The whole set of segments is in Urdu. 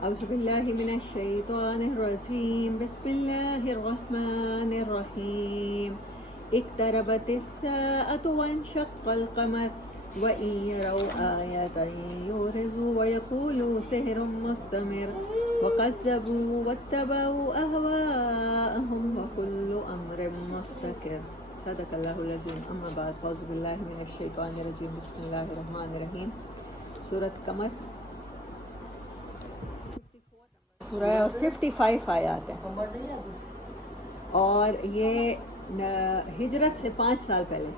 أعوذ بالله من الشيطان الرجيم بسم الله الرحمن الرحيم اقتربت الساعة وانشق القمر وإن يروا آية يورزوا ويقولوا سحر مستمر وكذبوا واتبعوا أهواءهم وكل أمر مستقر صدق الله العظيم أما بعد فأعوذ بالله من الشيطان الرجيم بسم الله الرحمن الرحيم سورة قمر سورہ اور 55 آیات ہیں اور یہ ہجرت سے 5 سال پہلے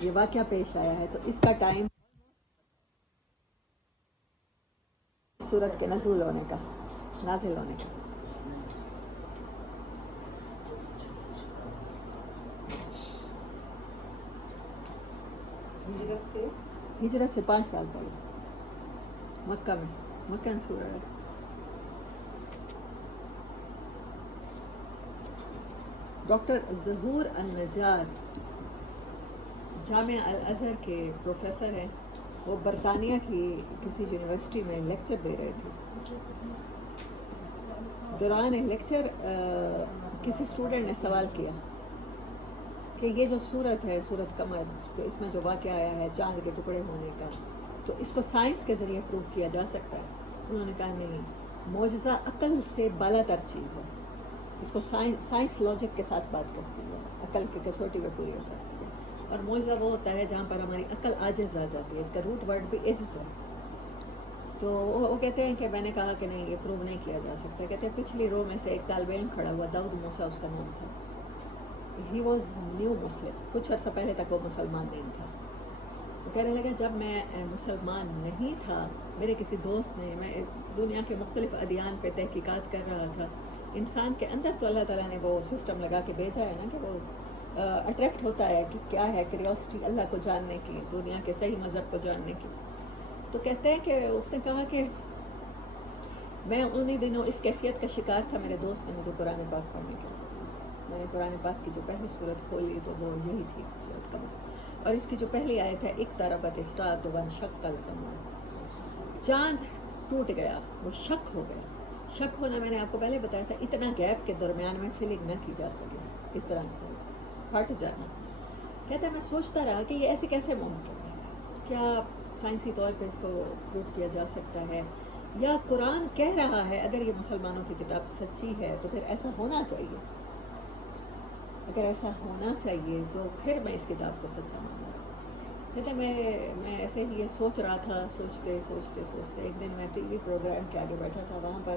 یہ واقعہ پیش آیا ہے، تو اس کا ٹائم سورت کے نزول ہونے کا، نازل ہونے کا۔ ہجرت سے 5 سال پہلے مکہ میں سورہ ہے۔ ڈاکٹر ظہور النجار جامعہ الازہر کے پروفیسر ہیں، وہ برطانیہ کی کسی یونیورسٹی میں لیکچر دے رہے تھے۔ دوران لیکچر کسی اسٹوڈنٹ نے سوال کیا کہ یہ جو سورت ہے، سورت قمر، تو اس میں جو واقعہ آیا ہے چاند کے ٹکڑے ہونے کا، تو اس کو سائنس کے ذریعے پروف کیا جا سکتا ہے؟ انہوں نے کہا نہیں، معجزہ عقل سے بالا تر چیز ہے، اس کو سائنس لاجک کے ساتھ بات کرتی ہے، عقل کی کسوٹی میں پوری کرتی ہے، اور معجزہ وہ ہوتا ہے جہاں پر ہماری عقل عاجز آ جاتی ہے، اس کا روٹ ورڈ بھی عجز ہے۔ تو وہ کہتے ہیں کہ میں نے کہا کہ نہیں، یہ پروو نہیں کیا جا سکتا۔ کہتے ہیں پچھلی رو میں سے ایک طالب علم کھڑا ہوا، داؤد موسیٰ اس کا نام تھا، ہی واز نیو مسلم، کچھ عرصہ پہلے تک وہ مسلمان نہیں تھا۔ وہ کہنے لگا جب میں مسلمان نہیں تھا، میرے کسی دوست نے، میں دنیا کے مختلف ادیان پہ تحقیقات کر رہا تھا، انسان کے اندر تو اللہ تعالیٰ نے وہ سسٹم لگا کے بھیجا ہے نا کہ وہ اٹریکٹ ہوتا ہے کہ کیا ہے، کیوریوسٹی اللہ کو جاننے کی، دنیا کے صحیح مذہب کو جاننے کی۔ تو کہتے ہیں کہ اس نے کہا کہ میں انہی دنوں اس کیفیت کا شکار تھا، میرے دوست نے مجھے قرآن پاک پڑھنے کے لیے، میں نے قرآن پاک کی جو پہلی صورت کھولی تو وہ یہی تھی صورت قمر، اور اس کی جو پہلی آیت ہے اقتربت الساعۃ وانشق القمر، چاند ٹوٹ گیا، وہ شک ہو گیا۔ شک ہونا میں نے آپ کو پہلے بتایا تھا، اتنا گیپ کے درمیان میں فیلنگ نہ کی جا سکے، اس طرح سے پھٹ جانا۔ کہتا ہے میں سوچتا رہا کہ یہ ایسے کیسے ممکن ہے، کیا سائنسی طور پہ اس کو پروف کیا جا سکتا ہے، یا قرآن کہہ رہا ہے اگر یہ مسلمانوں کی کتاب سچی ہے تو پھر ایسا ہونا چاہیے، اگر ایسا ہونا چاہیے تو پھر میں اس کتاب کو سچا مانوں گا۔ کہتے میں ایسے ہی یہ سوچ رہا تھا، سوچتے ایک دن میں ٹی وی پروگرام کے آگے بیٹھا تھا، وہاں پر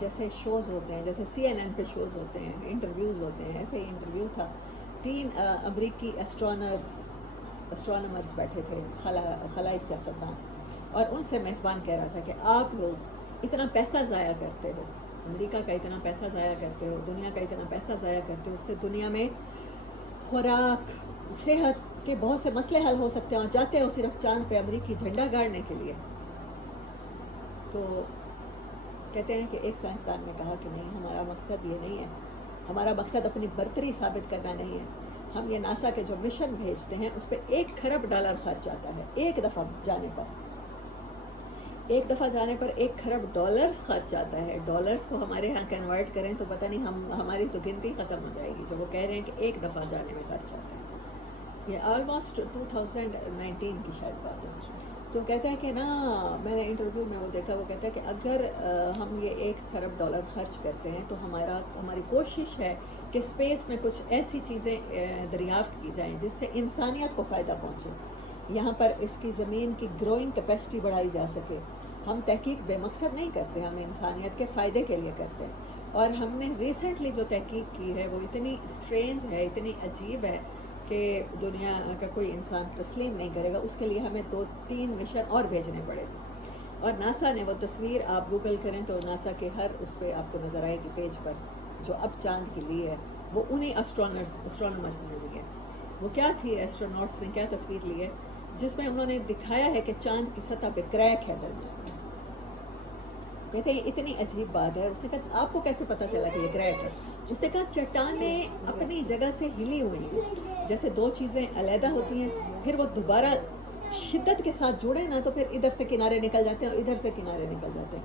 جیسے شوز ہوتے ہیں، جیسے CNN پہ شوز ہوتے ہیں، انٹرویوز ہوتے ہیں، ایسے ہی انٹرویو تھا۔ 3 امریکی اسٹرانومرز بیٹھے تھے، خلائی سیاستدان، اور ان سے میزبان کہہ رہا تھا کہ آپ لوگ اتنا پیسہ ضائع کرتے ہو، امریکہ کا اتنا پیسہ ضائع کرتے ہو، دنیا کا اتنا پیسہ ضائع کرتے ہو، اس سے دنیا میں خوراک، صحت کے بہت سے مسئلے حل ہو سکتے ہیں، اور جاتے ہو صرف چاند پہ امریکی جھنڈا گاڑنے کے لیے۔ تو کہتے ہیں کہ ایک سائنسدان نے کہا کہ نہیں، ہمارا مقصد یہ نہیں ہے، ہمارا مقصد اپنی برتری ثابت کرنا نہیں ہے، ہم یہ ناسا کے جو مشن بھیجتے ہیں اس پہ $1 کھرب خرچ آتا ہے، ایک دفعہ جانے پر $1 کھرب خرچ آتا ہے۔ ڈالرز کو ہمارے ہاں کنورٹ کریں تو پتہ نہیں ہماری تو گنتی ختم ہو جائے گی، جو وہ کہہ رہے ہیں کہ ایک دفعہ جانے میں خرچ آتا ہے۔ یہ آلموسٹ 2019 کی شاید بات ہے۔ تو کہتا ہے کہ نا، میں نے انٹرویو میں وہ دیکھا، وہ کہتا ہے کہ اگر ہم یہ $1 کھرب خرچ کرتے ہیں تو ہماری کوشش ہے کہ اسپیس میں کچھ ایسی چیزیں دریافت کی جائیں جس سے انسانیت کو فائدہ پہنچے، یہاں پر اس کی زمین کی گروئنگ کیپیسٹی بڑھائی جا سکے۔ ہم تحقیق بے مقصد نہیں کرتے، ہم انسانیت کے فائدے کے لیے کرتے ہیں، اور ہم نے ریسنٹلی جو تحقیق کی ہے وہ اتنی اسٹرینج ہے، اتنی عجیب ہے کہ دنیا کا کوئی انسان تسلیم نہیں کرے گا، اس کے لیے ہمیں 2-3 مشن اور بھیجنے پڑے گے۔ اور ناسا نے وہ تصویر، آپ گوگل کریں تو ناسا کے ہر اس پہ آپ کو نظر آئے گی پیج پر، جو اب چاند کی لی ہے وہ انہی اسٹرانومرز نے لی ہے۔ وہ کیا تھی، ایسٹروناٹس نے کیا تصویر لی ہے، جس میں انہوں نے دکھایا ہے کہ چاند کی سطح پہ کریک ہے درمیان میں۔ کہتے ہیں اتنی عجیب بات ہے۔ اس نے کہا آپ کو کیسے پتہ چلا کہ یہ کریک ہے؟ اس نے کہا چٹانیں اپنی جگہ سے ہلی ہوئی ہیں، جیسے 2 چیزیں علیحدہ ہوتی ہیں، پھر وہ دوبارہ شدت کے ساتھ جڑے نا تو پھر ادھر سے کنارے نکل جاتے ہیں اور ادھر سے کنارے نکل جاتے ہیں۔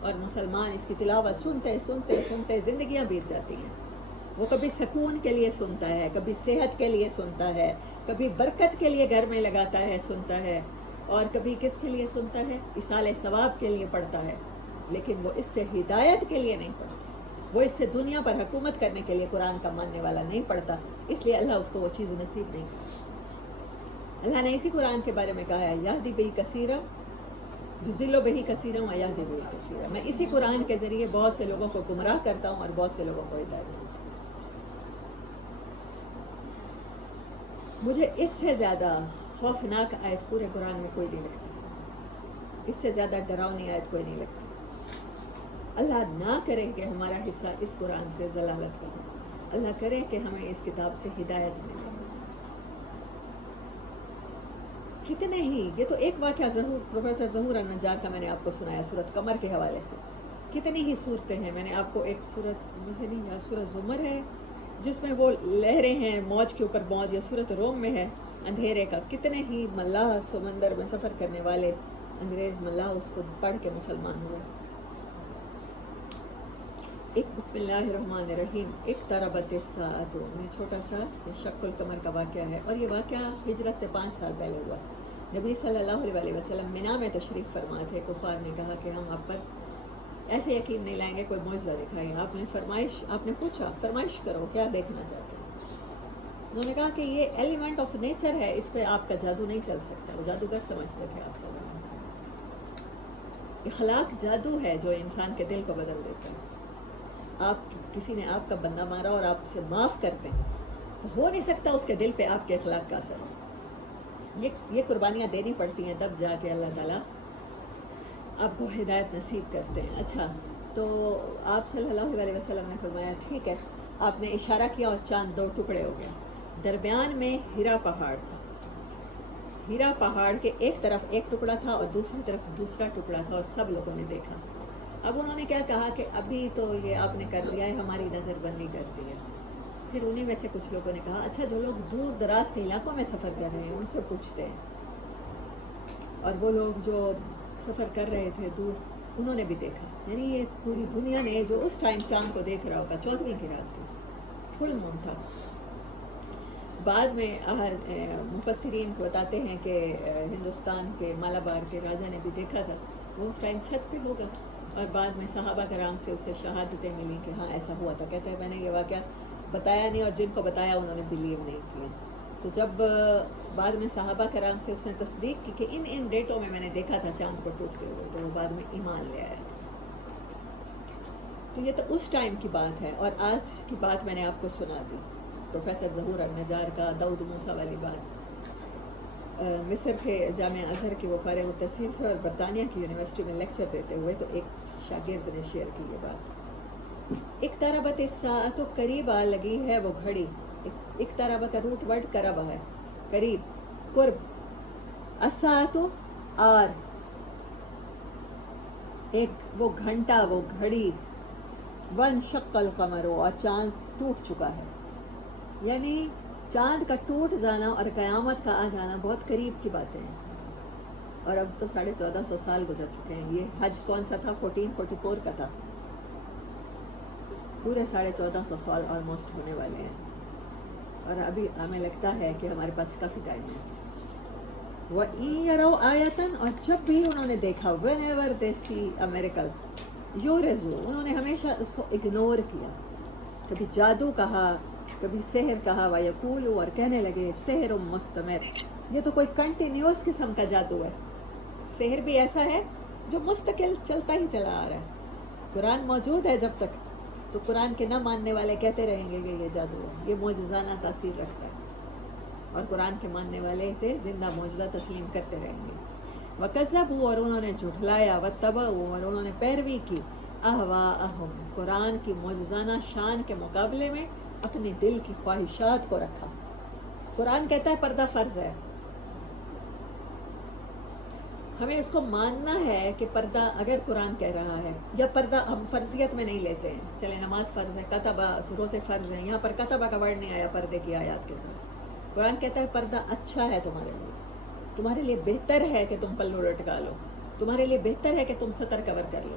اور مسلمان اس کی تلاوت سنتے سنتے سنتے زندگیاں بیت جاتی ہیں. وہ کبھی سکون کے لیے سنتا ہے، کبھی صحت کے لیے سنتا ہے، کبھی برکت کے لیے گھر میں لگاتا ہے سنتا ہے، اور کبھی کس کے لیے سنتا ہے؟ ایصال ثواب کے لیے پڑھتا ہے. لیکن وہ اس سے ہدایت کے لیے نہیں پڑھتا، وہ اس سے دنیا پر حکومت کرنے کے لیے قرآن کا ماننے والا نہیں پڑھتا. اس لیے اللہ اس کو وہ چیز نصیب نہیں کرتا. اللہ نے اسی قرآن کے بارے میں کہا ہے یہدی بہ کثیرا یضل بہ کثیرا ویہدی بہ کثیرا. میں اسی قرآن کے ذریعے بہت سے لوگوں کو گمراہ کرتا ہوں اور بہت سے لوگوں کو ہدایت دیتا ہوں. مجھے اس سے زیادہ خوفناک آیت پورے قرآن میں کوئی نہیں لگتی، اس سے زیادہ ڈراؤنی آیت کوئی نہیں لگتی. اللہ نہ کرے کہ ہمارا حصہ اس قرآن سے ضلالت کا ہو، اللہ کرے کہ ہمیں اس کتاب سے ہدایت ملے. کتنے ہی، یہ تو ایک واقعہ پروفیسر ظہور النجار کا میں نے آپ کو سنایا سورۃ قمر کے حوالے سے. کتنی ہی صورتیں ہیں. میں نے آپ کو ایک سورت، مجھے نہیں یاد، سورۃ زمر ہے جس میں وہ لہریں ہیں موج کے اوپر موج، یا سورۃ روم میں ہے اندھیرے کا. کتنے ہی ملاح سمندر میں سفر کرنے والے انگریز ملاح اس کو پڑھ کے مسلمان ہوئے. ایک بسم اللہ الرحمن الرحیم، اقتربت الساعۃ، یہ چھوٹا سا شق القمر کا واقعہ ہے، اور یہ واقعہ ہجرت سے 5 سال پہلے ہوا. نبی صلی اللہ علیہ وسلم مینا میں تشریف فرما تھے. کفار نے کہا کہ ہم آپ پر ایسے یقین نہیں لائیں گے، کوئی معجزہ دکھائیں. آپ نے پوچھا فرمائش کرو کیا دیکھنا چاہتے ہیں. انہوں نے کہا کہ یہ ایلیمنٹ آف نیچر ہے، اس پہ آپ کا جادو نہیں چل سکتا. وہ جادوگر سمجھتے تھے آپ سب. اخلاق جادو ہے جو انسان کے دل کو بدل دیتا ہے. آپ کسی نے آپ کا بندہ مارا اور آپ اسے معاف کرتے ہیں تو ہو نہیں سکتا اس کے دل پہ آپ کے اخلاق کا اثر. یہ قربانیاں دینی پڑتی ہیں، تب جا کے اللہ تعالیٰ آپ کو ہدایت نصیب کرتے ہیں. اچھا، تو آپ صلی اللہ علیہ وسلم نے فرمایا ٹھیک ہے. آپ نے اشارہ کیا اور چاند 2 ٹکڑے ہو گئے. درمیان میں ہیرا پہاڑ تھا. ہیرا پہاڑ کے ایک طرف ایک ٹکڑا تھا اور دوسری طرف دوسرا ٹکڑا تھا، اور سب لوگوں نے دیکھا. اب انہوں نے کیا کہا کہ ابھی تو یہ آپ نے کر دیا ہے، ہماری نظر بندی کر دی ہے. پھر انہیں میں سے کچھ لوگوں نے کہا اچھا جو لوگ دور دراز کے علاقوں میں سفر کر رہے ہیں ان سے پوچھتے ہیں. اور وہ لوگ جو سفر کر رہے تھے دور، انہوں نے بھی دیکھا. یعنی یہ پوری دنیا نے جو اس ٹائم چاند کو دیکھ رہا ہوگا، 14ویں کی رات تھی، فل مون تھا. بعد میں مفسرین بتاتے ہیں کہ ہندوستان کے مالابار کے راجا نے بھی دیکھا تھا. وہ اس ٹائم چھت پہ ہوگا، اور بعد میں صحابہ کرام سے اسے شہادتیں ملی کہ ہاں ایسا ہوا تھا. کہتے ہیں میں نے یہ واقعہ بتایا نہیں، اور جن کو بتایا انہوں نے بلیو نہیں کیا. تو جب بعد میں صحابہ کرام سے اس نے تصدیق کی کہ ان ڈیٹوں میں نے دیکھا تھا چاند کو ٹوٹتے ہوئے، تو وہ بعد میں ایمان لے آیا. تو یہ تو اس ٹائم کی بات ہے. اور آج کی بات میں نے آپ کو سنا دی، پروفیسر ظہور النجار کا داؤد موسیٰ والی بات. مصر کے جامعہ ازہر کے وہ فارغ التحصیل تھے، اور برطانیہ کی یونیورسٹی میں لیکچر دیتے ہوئے تو ایک شاگرد نے شیئر کی یہ بات. اقتربت الساعۃ، قریب آ لگی ہے وہ گھڑی. اقترب کا روٹ ورڈ قرب ہے، قریب، قرب. الساعۃ آر، ایک وہ گھنٹہ، وہ گھڑی. وانشق القمر، اور چاند ٹوٹ چکا ہے. یعنی چاند کا ٹوٹ جانا اور قیامت کا آ جانا بہت قریب کی باتیں ہیں. اور اب تو 1450 سال گزر چکے ہیں. یہ حج کون سا تھا؟ 1444 کا تھا. پورے 1450 سال آلموسٹ ہونے والے ہیں، اور ابھی ہمیں لگتا ہے کہ ہمارے پاس کافی ٹائم ہے. وَإِن يَرَوْا آیَةً، اور جب بھی انہوں نے دیکھا، whenever they see a miracle، یورزو، انہوں نے ہمیشہ اس کو اگنور کیا. کبھی جادو کہا، کبھی سحر کہا. وَيَقُولُ، اور کہنے لگے سحر مستمر، یہ تو کوئی کنٹینیوس قسم کا جادو ہے. سحر بھی ایسا ہے جو مستقل چلتا ہی چلا آ رہا ہے. قرآن موجود ہے جب تک، تو قرآن کے نہ ماننے والے کہتے رہیں گے کہ یہ جادو ہے، یہ معجزانہ تاثیر رکھتا ہے، اور قرآن کے ماننے والے اسے زندہ معجزہ تسلیم کرتے رہیں گے. وَكَذَّبُوا، اور انہوں نے جھٹلایا. وَاتَّبَعُوا، اور انہوں نے پیروی کی. أَهْوَاءَهُمْ، قرآن کی معجزانہ شان کے مقابلے میں اپنے دل کی خواہشات کو رکھا. قرآن کہتا ہے پردہ فرض ہے، ہمیں اس کو ماننا ہے کہ پردہ اگر قرآن کہہ رہا ہے، یا پردہ ہم فرضیت میں نہیں لیتے ہیں. چلے نماز فرض ہے، کتبہ روزے فرض ہیں، یہاں پر کتبہ کا ورڈ نہیں آیا پردے کی آیات کے ساتھ. قرآن کہتا ہے پردہ اچھا ہے تمہارے لیے، تمہارے لیے بہتر ہے کہ تم پلو لٹکا لو، تمہارے لیے بہتر ہے کہ تم ستر کور کر لو.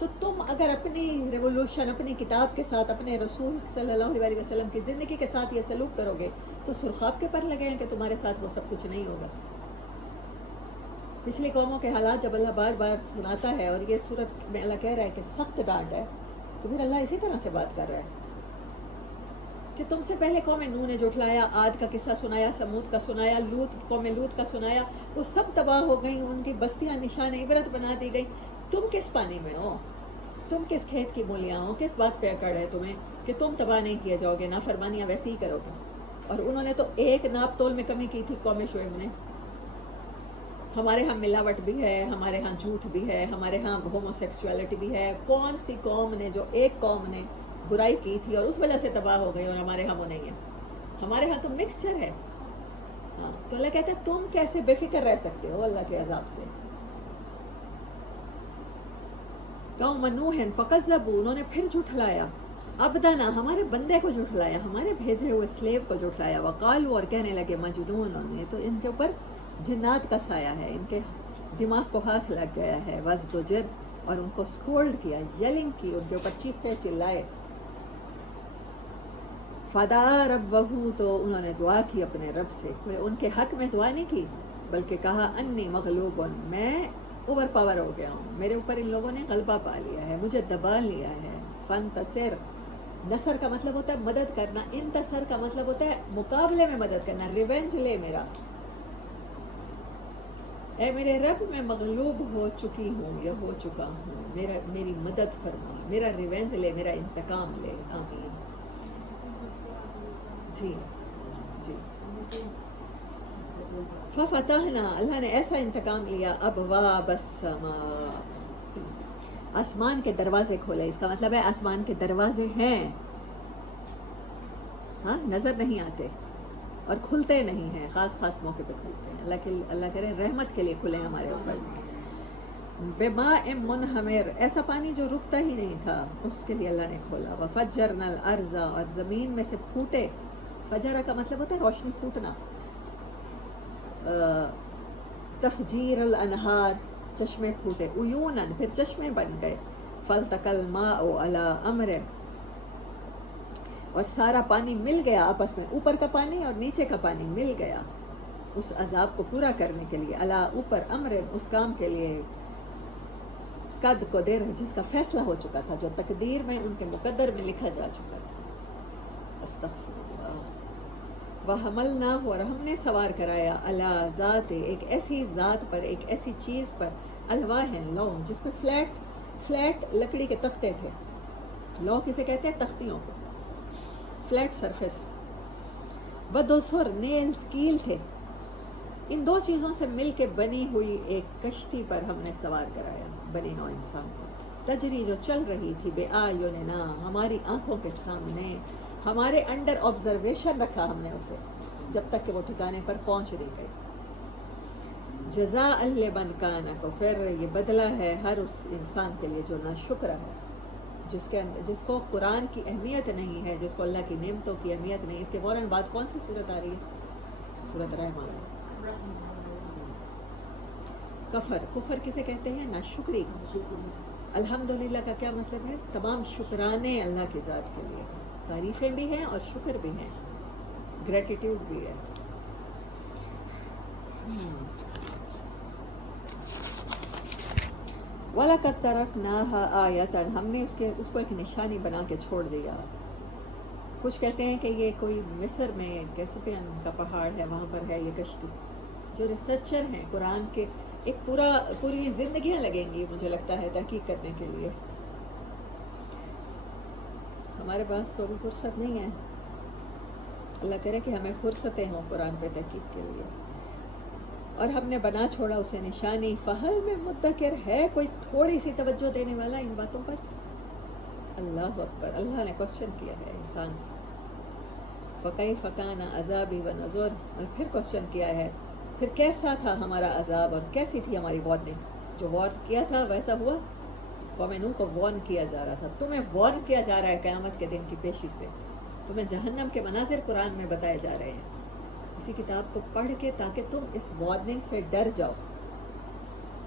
تو تم اگر اپنی ریولوشن اپنی کتاب کے ساتھ اپنے رسول صلی اللہ علیہ وسلم کی زندگی کے ساتھ یہ سلوک کرو گے تو سرخاب کے پر لگے ہیں کہ تمہارے ساتھ وہ سب کچھ نہیں ہوگا. پچھلی قوموں کے حالات جب اللہ بار بار سناتا ہے اور یہ صورت میں اللہ کہہ رہا ہے کہ سخت ڈانٹ ہے، تو پھر اللہ اسی طرح سے بات کر رہا ہے کہ تم سے پہلے قوم نوح نے جھٹلایا، عاد کا قصہ سنایا، سمود کا سنایا، قوم لوط کا سنایا، وہ سب تباہ ہو گئیں، ان کی بستیاں نشان عبرت بنا دی گئیں. تم کس پانی میں ہو؟ تم کس کھیت کی مولیاں ہو؟ کس بات پہ اکڑ ہے تمہیں کہ تم تباہ نہیں کیے جاؤ گے، نافرمانیاں ویسے ہی کرو گے. اور انہوں نے تو ایک ناپ تول میں کمی کی تھی قوم شعیب نے. ہمارے ہاں ملاوٹ بھی ہے، ہمارے ہاں جھوٹ بھی ہے، ہمارے ہاں ہومو سیکسولیٹی بھی ہے. کون سی قوم نے جو ایک قوم نے برائی کی تھی اور اس وجہ سے تباہ ہو گئی، اور ہمارے ہاں وہ نہیں ہے. ہمارے ہاں تو مکسچر ہے. ہاں تو اللہ کہتا ہے تم کیسے بے فکر رہ سکتے ہو اللہ کے عذاب سے. قوم نوح فکذبوا، انہوں نے پھر جھٹلایا، عبدنا، ہمارے بندے کو جھٹلایا، ہمارے بھیجے ہوئے سلیو کو جھٹلایا. وقالوا، اور کہنے لگے مجنون، نے تو ان کے اوپر جنات کا سایہ ہے، ان کے دماغ کو ہاتھ لگ گیا ہے. وازدجر، اور ان کو سکولڈ کیا، یلنگ کی، ان کے اوپر چیخے چلائے. فدعا ربہ، تو انہوں نے دعا کی اپنے رب سے. کوئی ان کے حق میں دعا نہیں کی بلکہ کہا انی مغلوب، میں اوور پاور ہو گیا ہوں، میرے اوپر ان لوگوں نے غلبہ پا لیا ہے، مجھے دبا لیا ہے. فانتصر، نصر کا مطلب ہوتا ہے مدد کرنا، انتصر کا مطلب ہوتا ہے مقابلے میں مدد کرنا، ریونج لے میرا. اے میرے رب، میں مغلوب ہو چکی ہوں یا ہو چکا ہوں، میری مدد فرما، میرا ریونج لے، میرا انتقام لے. آمین. جی جی. ففتحنا، اللہ نے ایسا انتقام لیا، ابواب السماء، آسمان کے دروازے کھولے. اس کا مطلب ہے آسمان کے دروازے ہیں، ہاں نظر نہیں آتے اور کھلتے نہیں ہیں، خاص خاص موقع پہ کھلتے ہیں. اللہ کرے رحمت کے لیے کھلے ہمارے اوپر. بماء منہمر، ایسا پانی جو رکتا ہی نہیں تھا، اس کے لیے اللہ نے کھولا. وفجرنا الارض، اور زمین میں سے پھوٹے. فجرہ کا مطلب ہوتا ہے روشنی پھوٹنا. تفجیر الانہار، چشمے پھوٹے. عیوناً، پھر چشمے بن گئے. فالتقى الماء على امر، اور سارا پانی مل گیا آپس میں، اوپر کا پانی اور نیچے کا پانی مل گیا اس عذاب کو پورا کرنے کے لیے. علی، اوپر، امر، اس کام کے لیے، قد قدر، جس کا فیصلہ ہو چکا تھا، جو تقدیر میں ان کے مقدر میں لکھا جا چکا تھا. استغفر اللہ. وحملناہ، اور ہم نے سوار کرایا، علی ذات، ایک ایسی ذات پر، ایک ایسی چیز پر، الواح، لوح، جس پہ فلیٹ لکڑی کے تختے تھے. لوح کسے کہتے ہیں؟ تختیوں کو، فلیٹ سرفیس. ودسر، نیلز، کیل تھے. ان دو چیزوں سے مل کے بنی ہوئی ایک کشتی پر ہم نے سوار کرایا بنی نوع انسان کو. تجری، جو چل رہی تھی، بے اعیننا، ہماری آنکھوں کے سامنے، ہمارے انڈر آبزرویشن رکھا ہم نے اسے جب تک کہ وہ ٹھکانے پر پہنچ نہیں گئی. جزاء لمن کان کفر، یہ بدلہ ہے ہر اس انسان کے لیے جو ناشکر ہے، جس کو قرآن کی اہمیت نہیں ہے، جس کو اللہ کی نعمتوں کی اہمیت نہیں. اس کے فوراً بعد کون سی صورت آ رہی ہے؟ صورت رحمان. کفر کسے کہتے ہیں؟ ناشکری. الحمدللہ کا کیا مطلب ہے؟ تمام شکرانے اللہ کی ذات کے لیے، تعریفیں بھی ہیں اور شکر بھی ہیں، گریٹیٹیوڈ بھی ہے. وَلَقَدْ تَرَكْنَاهَا آیَةً، ہم نے اس کو ایک نشانی بنا کے چھوڑ دیا. کچھ کہتے ہیں کہ یہ کوئی مصر میں کیسپین کا پہاڑ ہے، وہاں پر ہے یہ کشتی. جو ریسرچر ہیں قرآن کے، ایک پوری زندگیاں لگیں گی مجھے لگتا ہے تحقیق کرنے کے لیے. ہمارے پاس تو ابھی فرصت نہیں ہے. اللہ کرے کہ ہمیں فرصتیں ہوں قرآن پہ تحقیق کے لیے. اور ہم نے بنا چھوڑا اسے نشانی. فہل میں مدکر، ہے کوئی تھوڑی سی توجہ دینے والا ان باتوں پر؟ اللہ اکبر. اللہ نے کوشچن کیا ہے انسان سے. فَكَيْفَ كَانَ عَذَابِي وَنُذُرِ، اور پھر کوشچن کیا ہے، پھر کیسا تھا ہمارا عذاب اور کیسی تھی ہماری وارننگ. جو وارن کیا تھا ویسا ہوا. قوم نوح کو وارن کیا جا رہا تھا، تمہیں وارن کیا جا رہا ہے قیامت کے دن کی پیشی سے. تمہیں جہنم کے مناظر قرآن میں بتائے جا رہے ہیں اسی کتاب کو پڑھ کے، تاکہ تم اس وارننگ سے ڈر جاؤ.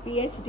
PhD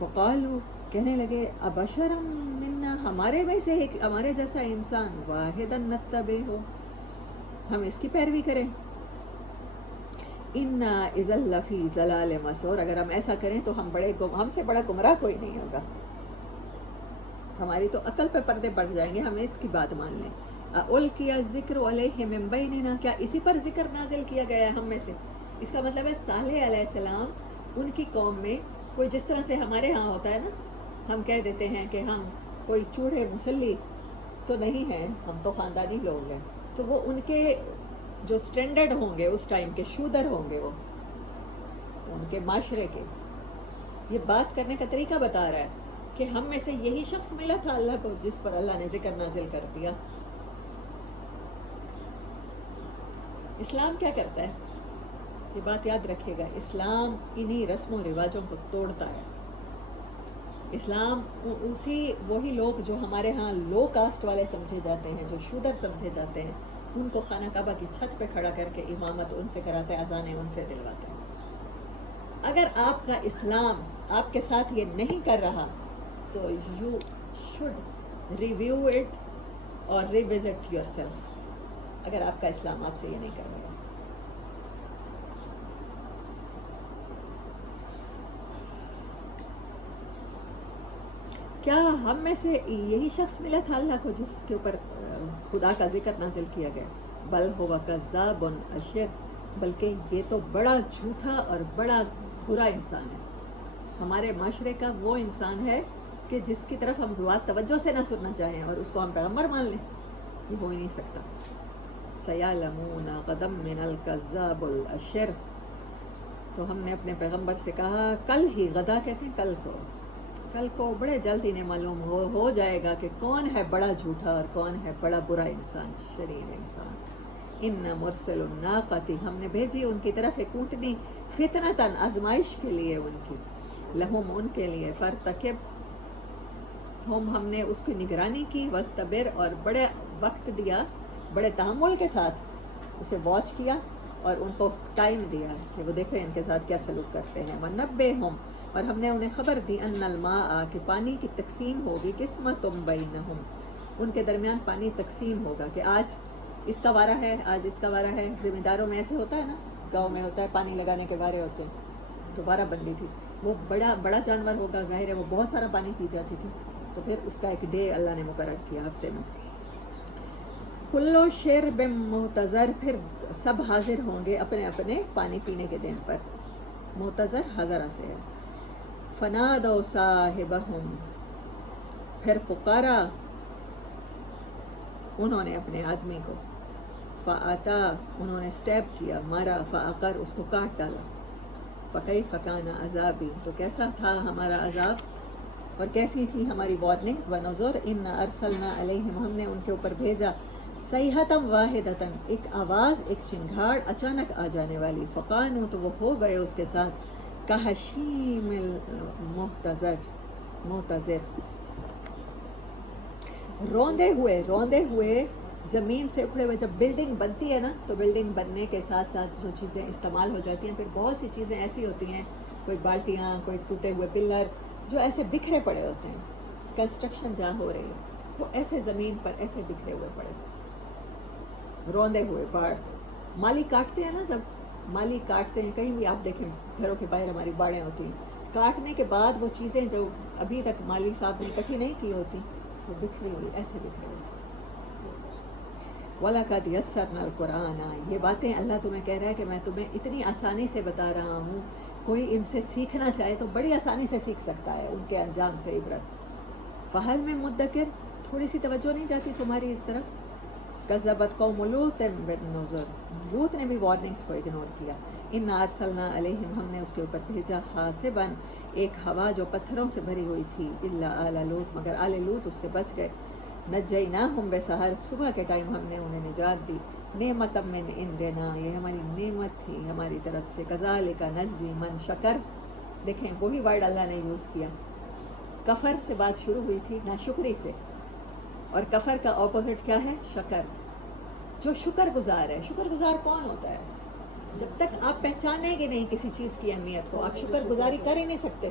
فقالو کہنے لگے ابشرم منا ہمارے میں سے ایک ہمارے جیسا انسان واحدا نتبعہ ہم اس کی پیروی کریں انا اذا لفی ضلال مسعور اگر ہم ایسا کریں تو ہم سے بڑا گمراہ کوئی نہیں ہوگا ہماری تو عقل پہ پردے پڑ جائیں گے ہمیں اس کی بات مان لیں القی الذکر علیہ من بیننا کیا اسی پر ذکر نازل کیا گیا ہے ہم میں سے اس کا مطلب ہے صالح علیہ السلام ان کی قوم میں کوئی جس طرح سے ہمارے ہاں ہوتا ہے نا ہم کہہ دیتے ہیں کہ ہم کوئی چوڑے مسلی تو نہیں ہیں ہم تو خاندانی لوگ ہیں تو وہ ان کے جو سٹینڈرڈ ہوں گے اس ٹائم کے شودر ہوں گے وہ ان کے معاشرے کے یہ بات کرنے کا طریقہ بتا رہا ہے کہ ہم میں سے یہی شخص ملا تھا اللہ کو جس پر اللہ نے ذکر نازل کر دیا اسلام کیا کرتا ہے یہ بات یاد رکھیے گا اسلام انہی رسم و رواجوں کو توڑتا ہے اسلام وہی لوگ جو ہمارے ہاں لو کاسٹ والے سمجھے جاتے ہیں جو شودر سمجھے جاتے ہیں ان کو خانہ کعبہ کی چھت پہ کھڑا کر کے امامت ان سے کراتے ہیں اذانیں ان سے دلواتے ہیں اگر آپ کا اسلام آپ کے ساتھ یہ نہیں کر رہا تو یو شوڈ ریویو اٹ اور ریوزٹ یور سیلف اگر آپ کا اسلام آپ سے یہ نہیں کر رہا کیا ہم میں سے یہی شخص ملا تھا اللہ کو جس کے اوپر خدا کا ذکر نازل کیا گیا بل ہوا کذاب اشر بلکہ یہ تو بڑا جھوٹا اور بڑا برا انسان ہے ہمارے معاشرے کا وہ انسان ہے کہ جس کی طرف ہم بات توجہ سے نہ سننا چاہیں اور اس کو ہم پیغمبر مان لیں یہ ہو ہی نہیں سکتا سیعلمون غدم من الکذاب الاشر تو ہم نے اپنے پیغمبر سے کہا کل ہی غدا کہتے ہیں کل کو بڑے جلد انہیں معلوم ہو جائے گا کہ کون ہے بڑا جھوٹا اور کون ہے بڑا برا انسان شریر انسان ان مرسل الناقۃ ہم نے بھیجی ان کی طرف ایک اونٹنی فتنتاً آزمائش کے لیے ان کی لہم ان کے لیے فرتکب ہم نے اس کی نگرانی کی واستبر اور بڑے وقت دیا بڑے تحمل کے ساتھ اسے واچ کیا اور ان کو ٹائم دیا کہ وہ دیکھیں ان کے ساتھ کیا سلوک کرتے ہیں ونبئہم اور ہم نے انہیں خبر دی ان الماء کہ پانی کی تقسیم ہوگی قسمۃ بینہم ان کے درمیان پانی تقسیم ہوگا کہ آج اس کا وارہ ہے آج اس کا وارہ ہے ذمہ داروں میں ایسے ہوتا ہے نا گاؤں میں ہوتا ہے پانی لگانے کے وارے ہوتے ہیں تو وارہ بندی تھی وہ بڑا جانور ہوگا ظاہر ہے وہ بہت سارا پانی پی جاتی تھی تو پھر اس کا ایک ڈے اللہ نے مقرر کیا ہفتے میں کلو شرب محتضر پھر سب حاضر ہوں گے اپنے اپنے پانی پینے کے دن پر محتضر حضرہ سے ہے فنادوا صاحبہم پھر پکارا انہوں نے اپنے آدمی کو فآتا انہوں نے سٹیپ کیا مارا فعقر اس کو کاٹ ڈالا فکیف کان عذابی تو کیسا تھا ہمارا عذاب اور کیسی تھی ہماری وارننگز ونذر ان ارسلنا علیہم ہم نے ان کے اوپر بھیجا صیحۃ واحدۃ ایک آواز ایک چنگھاڑ اچانک آ جانے والی فقانو تو وہ ہو گئے اس کے ساتھ کہشیم محتضر روندے ہوئے زمین سے اکھڑے ہوئے جب بلڈنگ بنتی ہے نا تو بلڈنگ بننے کے ساتھ ساتھ جو چیزیں استعمال ہو جاتی ہیں پھر بہت سی چیزیں ایسی ہوتی ہیں کوئی بالٹیاں کوئی ٹوٹے ہوئے پلر جو ایسے بکھرے پڑے ہوتے ہیں کنسٹرکشن جہاں ہو رہی ہے وہ ایسے زمین پر ایسے بکھرے ہوئے پڑے روندے ہوئے باڑ مالی کاٹتے ہیں نا جب مالی کاٹتے ہیں کہیں بھی آپ دیکھیں گھروں کے باہر ہماری باڑیں ہوتی ہیں کاٹنے کے بعد وہ چیزیں جو ابھی تک مالی صاحب نے اکٹھی نہیں کی ہوتی وہ بکھری ہوئی ایسے بکھرے ہوتے وَلَقَدْ يَسَّرْنَا الْقُرْآنَ یہ باتیں اللہ تمہیں کہہ رہا ہے کہ میں تمہیں اتنی آسانی سے بتا رہا ہوں کوئی ان سے سیکھنا چاہے تو بڑی آسانی سے سیکھ سکتا ہے ان کے انجام سے عبرت فَهَلْ مِن مُدَّكِرٍ تھوڑی سی توجہ نہیں جاتی تمہاری اس طرف کذبت قوم لوط بالنذر لوط نے بھی وارننگز کو اگنور کیا ان ارسلنا علیہم ہم نے اس کے اوپر بھیجا حاسبا ایک ہوا جو پتھروں سے بھری ہوئی تھی الا آل لوط مگر آل لوط اس سے بچ گئے نجیناہم بسحر صبح کے ٹائم ہم نے انہیں نجات دی نعمت من عندنا یہ ہماری نعمت تھی ہماری طرف سے کذالک نجزی من شکر دیکھیں وہی ورڈ اللہ نے یوز کیا کفر سے بات شروع ہوئی تھی ناشکری سے اور کفر کا اپوزٹ کیا ہے شکر جو شکر گزار ہے شکر گزار کون ہوتا ہے جب تک آپ پہچانیں گے نہیں کسی چیز کی اہمیت کو آپ شکر گزاری کر ہی نہیں سکتے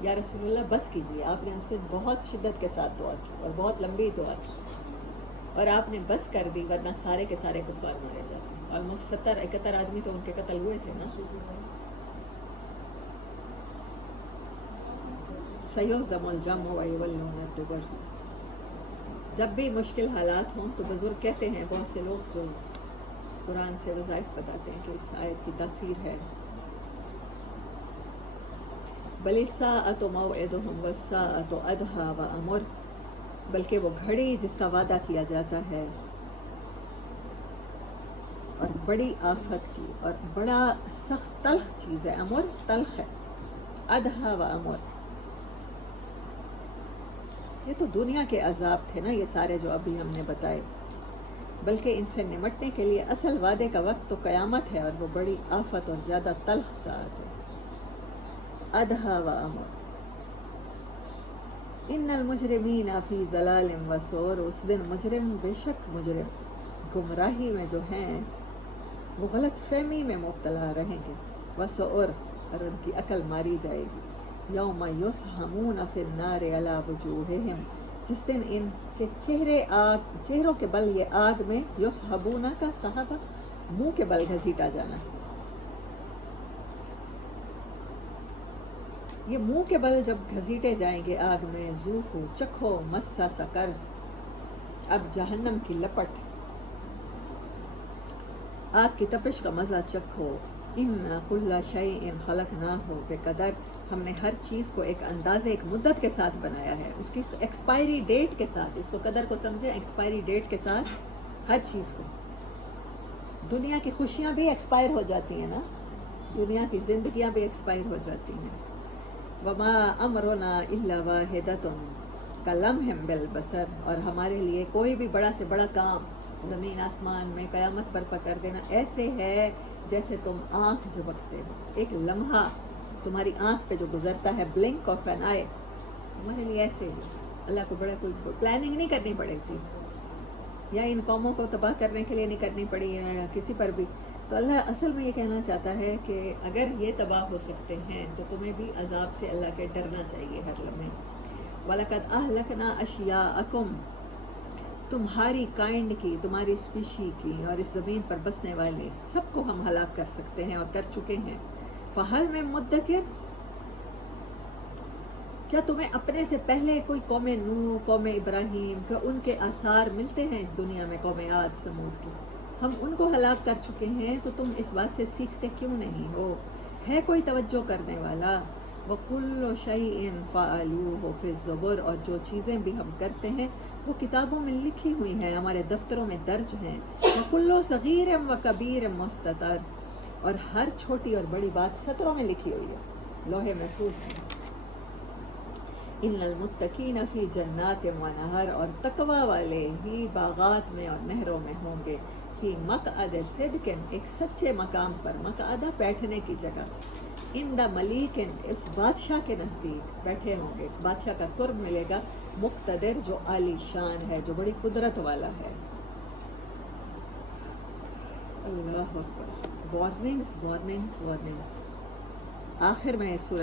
یا رسول اللہ بس کیجیے. آپ نے اس دن بہت شدت کے ساتھ دعا کی اور بہت لمبی دعا کی اور آپ نے بس کر دی، ورنہ سارے کے سارے کفار مارے جاتے. آلموسٹ 70-71 آدمی تو ان کے قتل ہوئے تھے نا. سَيُهْزَمُ الْجَمْعُ وَيُوَلُّونَ الدُّبُرَ. جب بھی مشکل حالات ہوں تو بزرگ کہتے ہیں، بہت سے لوگ جو قرآن سے وظائف بتاتے ہیں کہ اس آیت کی تاثیر ہے، بَلِ السَّاعَةُ مَوْعِدُهُمْ وَالسَّاعَةُ أَدْهَىٰ وَأَمَرُّ. بلکہ وہ گھڑی جس کا وعدہ کیا جاتا ہے اور بڑی آفت کی اور بڑا سخت تلخ چیز ہے. امر تلخ ہے. ادھا و امر، یہ تو دنیا کے عذاب تھے نا یہ سارے جو ابھی ہم نے بتائے، بلکہ ان سے نمٹنے کے لیے اصل وعدے کا وقت تو قیامت ہے، اور وہ بڑی آفت اور زیادہ تلخ ساعت ہے. ادھا و امر. ان المجرمین فی ضلال و سعر. اس دن مجرم، بے شک مجرم گمراہی میں جو ہیں وہ غلط فہمی میں مبتلا رہیں گے. وسعر، اور ان کی عقل ماری جائے گی. یوم یسحمون فی النار علی وجوہہم. جس دن ان کے چہروں کے بل یہ آگ میں، یسحبون کا صحابہ منہ کے بل گھسیٹا جانا، یہ منہ کے بل جب گھسیٹے جائیں گے آگ میں. ذوقوا، چکھو، مس سقر، اب جہنم کی لپٹ، آگ کی تپش کا مزہ چکھو. اِنَّا كُلَّ شَيْءٍ خَلَقْنَاهُ بِقَدَرٍ. ہم نے ہر چیز کو ایک اندازے، ایک مدت کے ساتھ بنایا ہے، اس کی ایکسپائری ڈیٹ کے ساتھ. اس کو قدر کو سمجھیں، ایکسپائری ڈیٹ کے ساتھ ہر چیز کو. دنیا کی خوشیاں بھی ایکسپائر ہو جاتی ہیں نا، دنیا کی زندگیاں بھی ایکسپائر ہو جاتی ہیں. وَمَا أَمْرُنَا إِلَّا وَاحِدَةٌ كَلَمْحٍ بِالْبَصَرِ. اور ہمارے لیے کوئی بھی بڑا سے بڑا کام زمین آسمان میں قیامت برپا کر دینا ایسے ہے جیسے تم آنکھ جھپکتے ہو. ایک لمحہ تمہاری آنکھ پہ جو گزرتا ہے، بلنک آف این آئی، ہمارے لیے ایسے ہی. اللہ کو بڑا کوئی پلاننگ نہیں کرنی پڑے گی، یا ان قوموں کو تباہ کرنے کے لیے نہیں کرنی پڑی یا کسی پر بھی. تو اللہ اصل میں یہ کہنا چاہتا ہے کہ اگر یہ تباہ ہو سکتے ہیں تو تمہیں بھی عذاب سے اللہ کے ڈرنا چاہیے ہر لمحے. وَلَقَدْ أَهْلَكْنَا أَشْيَاءَكُمْ. تمہاری کائنڈ کی، تمہاری اسپیشی کی اور اس زمین پر بسنے والے سب کو ہم ہلاک کر سکتے ہیں اور کر چکے ہیں. فَهَلْ مِن مُدَّكِرٍ. کیا تمہیں اپنے سے پہلے کوئی قوم نوح، قوم ابراہیم کہ ان کے آثار ملتے ہیں اس دنیا میں، قوم عاد ثمود کے؟ ہم ان کو ہلاک کر چکے ہیں، تو تم اس بات سے سیکھتے کیوں نہیں ہو؟ ہے کوئی توجہ کرنے والا؟ وَكُلُّ شَيْءٍ فَعَلُوهُ فِي الزُّبُرِ. اور جو چیزیں بھی ہم کرتے ہیں وہ کتابوں میں لکھی ہوئی ہیں، ہمارے دفتروں میں درج ہیں. وَكُلُّ صَغِيرٍ وَكَبِيرٍ مُسْتَطَرٍ. اور ہر چھوٹی اور بڑی بات سطروں میں لکھی ہوئی ہے، لوح محفوظ میں. ان المتقین فی جنات و نہر. اور تقوی والے ہی باغات میں اور نہروں میں ہوں گے. فی مقعد صدق. ایک سچے مقام پر، مقعدہ بیٹھنے کی جگہ. عند ملیک. اس بادشاہ کے نزدیک بیٹھے ہوں گے، بادشاہ کا قرب ملے گا. مقتدر، جو عالی شان ہے، جو بڑی قدرت والا ہے. اللہ اکبر. Warnings warnings warnings. آخر میں اس سورہ